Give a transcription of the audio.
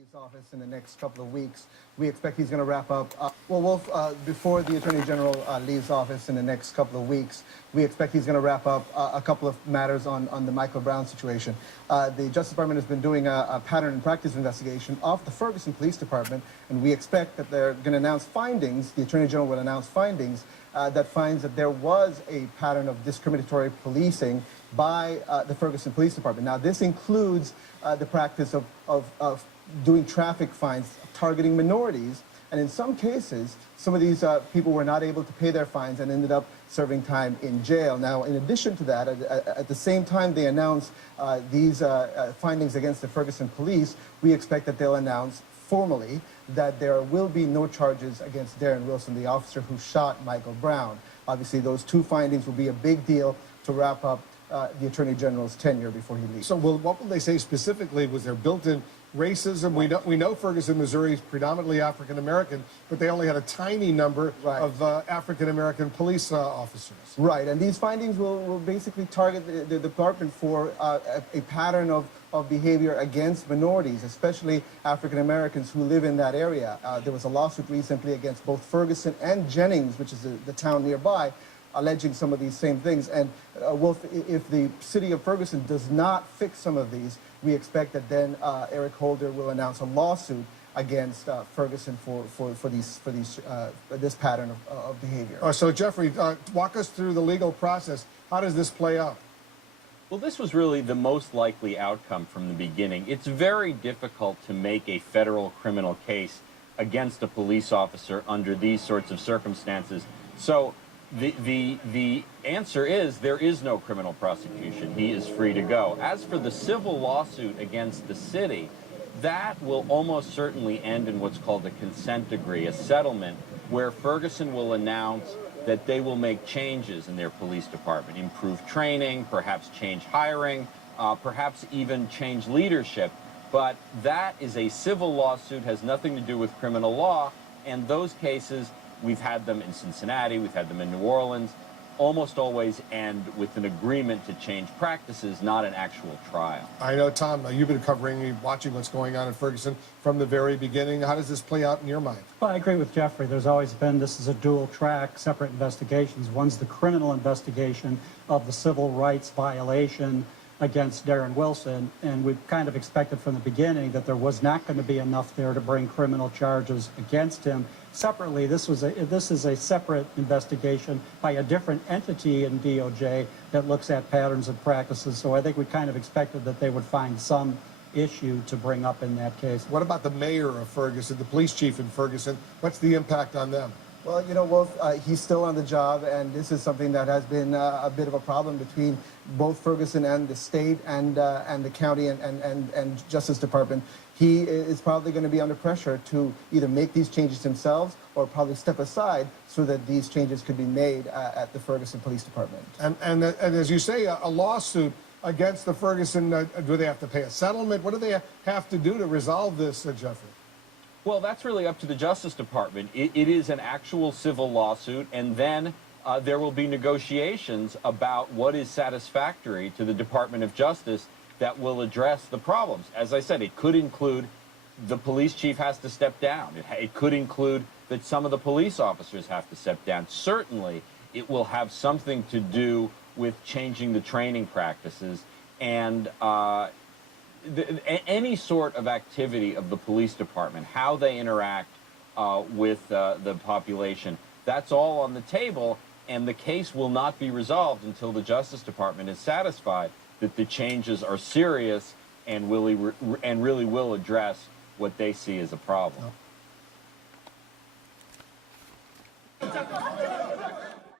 leaves office in the next couple of weeks. We expect he's going to wrap up. Before the Attorney General leaves office in the next couple of weeks, we expect he's going to wrap up a couple of matters on the Michael Brown situation. The Justice Department has been doing a pattern and practice investigation of the Ferguson Police Department, and we expect that they're going to announce findings. The Attorney General will announce findings that finds that there was a pattern of discriminatory policing by the Ferguson Police Department. Now, this includes the practice of doing traffic fines targeting minorities, and in some cases, some of these people were not able to pay their fines and ended up serving time in jail. Now, in addition to that, at the same time they announce these findings against the Ferguson police, we expect that they'll announce formally that there will be no charges against Darren Wilson, the officer who shot Michael Brown. Obviously, those two findings will be a big deal to wrap up the Attorney General's tenure before he leaves. So what will they say specifically? Was there built-in racism? We know Ferguson, Missouri is predominantly African-American, but they only had a tiny number of African-American police officers. Right, and these findings will basically target the department for a pattern of behavior against minorities, especially African-Americans who live in that area. There was a lawsuit recently against both Ferguson and Jennings, which is the town nearby, alleging some of these same things. And Wolf, if the city of Ferguson does not fix some of these, we expect that then Eric Holder will announce a lawsuit against Ferguson for this pattern of behavior. So Jeffrey, walk us through the legal process. How does this play out? Well, this was really the most likely outcome from the beginning. It's very difficult to make a federal criminal case against a police officer under these sorts of circumstances. So the answer is there is no criminal prosecution. He is free to go. As for the civil lawsuit against the city, that will almost certainly end in what's called a consent decree, a settlement where Ferguson will announce that they will make changes in their police department, improve training, perhaps change hiring, perhaps even change leadership. But that is a civil lawsuit, has nothing to do with criminal law, and those cases, we've had them in Cincinnati, we've had them in New Orleans, almost always end with an agreement to change practices, not an actual trial. I know, Tom, you've been watching what's going on in Ferguson from the very beginning. How does this play out in your mind? Well, I agree with Jeffrey. There's always been, this is a dual track, separate investigations. One's the criminal investigation of the civil rights violation against Darren Wilson, and we've kind of expected from the beginning that there was not going to be enough there to bring criminal charges against him. Separately, this is a separate investigation by a different entity in DOJ that looks at patterns and practices, so I think we kind of expected that they would find some issue to bring up in that case. What about the mayor of Ferguson, the police chief in Ferguson? What's the impact on them? Well, you know, Wolf, he's still on the job, and this is something that has been a bit of a problem between both Ferguson and the state and the county and Justice Department. He is probably going to be under pressure to either make these changes himself or probably step aside so that these changes could be made at the Ferguson Police Department. And as you say, a lawsuit against the Ferguson, do they have to pay a settlement? What do they have to do to resolve this, Jeffrey? Well, that's really up to the Justice Department. It is an actual civil lawsuit, and then there will be negotiations about what is satisfactory to the Department of Justice that will address the problems. As I said, it could include the police chief has to step down. It could include that some of the police officers have to step down. Certainly, it will have something to do with changing the training practices and any sort of activity of the police department, how they interact with the population, that's all on the table, and the case will not be resolved until the Justice Department is satisfied that the changes are serious and really will address what they see as a problem.